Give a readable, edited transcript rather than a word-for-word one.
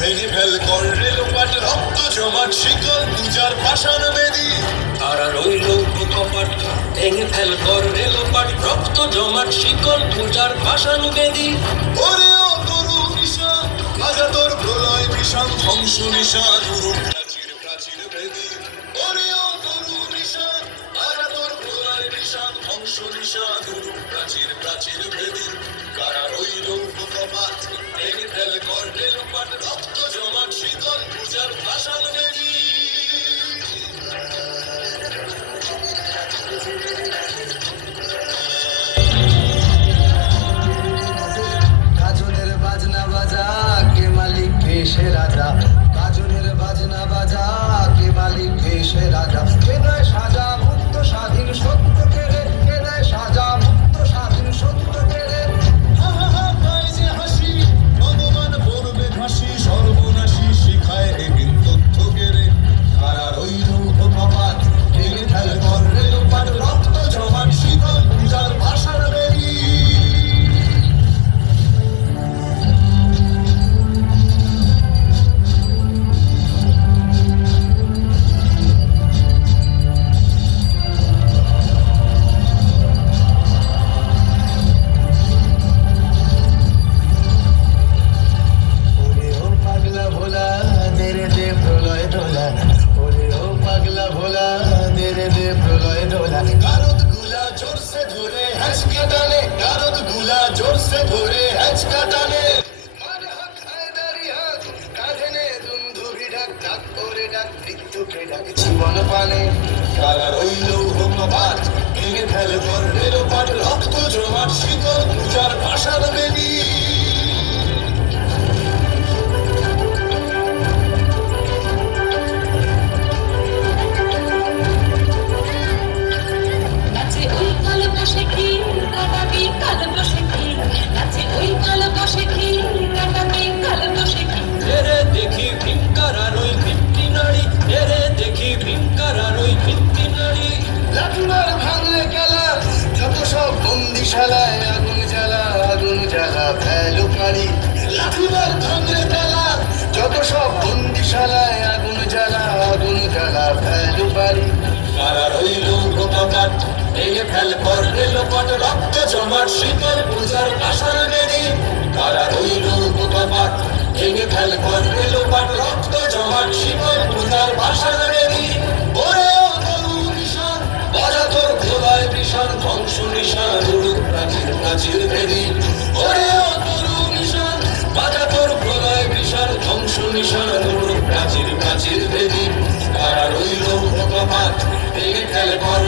ভেঙে ফেল কর রেলোপাট রক্ত জমাট শিকল পূজার পাষাণ বেদী। তারা রইল কপাট ভেঙে ফেল কর রেলোপাট রক্ত জমাট শিকল পূজার পাষাণ বেদী। ওরে ও তরু নিশান আজা তোর প্রলয় ভীষণ ধ্বংস নিশান উরুপ প্রাচীর প্রাচীর ভেদী। ওরে ও তরু নিশান আজা তোর প্রলয় ভীষণ ধ্বংস নিশান উরুপ প্রাচীর প্রাচীর ভেদী। কারা রইল কপাট ভেঙে ফেল কর রেলোপাট রক্ত জমাট শিকল পূজার পাষাণ বেদী। গাজনের বাজনা বাজা কে মালিক কে সে রাজা। গাজনের বাজনা বাজা কে মালিক কে সে রাজা। কে দেয় সাজা মুক্ত স্বাধীন সত্য কেড়ে, কে দেয় সাজা মুক্ত স্বাধীন সত্য কেড়ে। হা হা হা পায় যে হাসি ভগবান পড়বে ফাঁসি সর্বনাশী শিখায় এবিন তথ্য কেড়ে। কারা রইল কপাট ভেঙে ফেল কর রেলোপাট রক্ত জমাট শিকল পূজার পাষাণ বেদী। ওরে ও পাগলা ভোলা দেরে দে প্রলয় দোলা। ওরে ও পাগলা ভোলা দেরে দে প্রলয় দোলা। গারদ গুলা জোরসে ধরে হ্যাঁচকা টানে, গারদ গুলা জোরসে ধরে হ্যাঁচকা টানে। মার হাত হায়দারি হাত কাঁধে নে দুন্ধুভি ডাক, ডাক করে ডাক মৃত্যুকে ডাক জীবন পানে। কারা রইল কপাট ভেঙে ফেল কর রেলোপাট রক্ত জমাট শিকল পূজার পাষাণ বেদী। নাচে ওই কাল বসে কাটাবি কাল বসে নাচে ওই কাল বসে কাটাবি কাল বসে। এরে দেখি ভিক্ষার আর ওই ভিত্তি নারী, এরে দেখি ভিক্ষার আর ওই ভিত্তি নারী। লাঠুমার ভাঙলে গেলা যত সব বন্দিশালায় আগুন জ্বালা, আগুন জ্বালা ফেলো পারি। লাঠুমার ভাঙলে গেলা যত সব বন্দিশালায় আগুন জ্বালা, আগুন জ্বালা ফেলো পারি। কারা রইল কপাট ভেঙে ফেল কর রেলোপাট রক্ত জমাট শিকল পূজার পাষাণ বেদী। কারা রইল কপাট ভেঙে ফেল কর রেলোপাট রক্ত জমাট শিকল পূজার পাষাণ বেদী। ওরে ও তরু নিশান বাজা তোর প্রলয় ভীষণ ধ্বংস নিশান উরুপ প্রাচীর প্রাচীর ভেদী। ওরে ও তরু নিশান বাজা তোর প্রলয় ভীষণ ধ্বংস নিশান উরুপ প্রাচীর প্রাচীর ভেদী। কারা রইল কপাট ভেঙে ফেল কর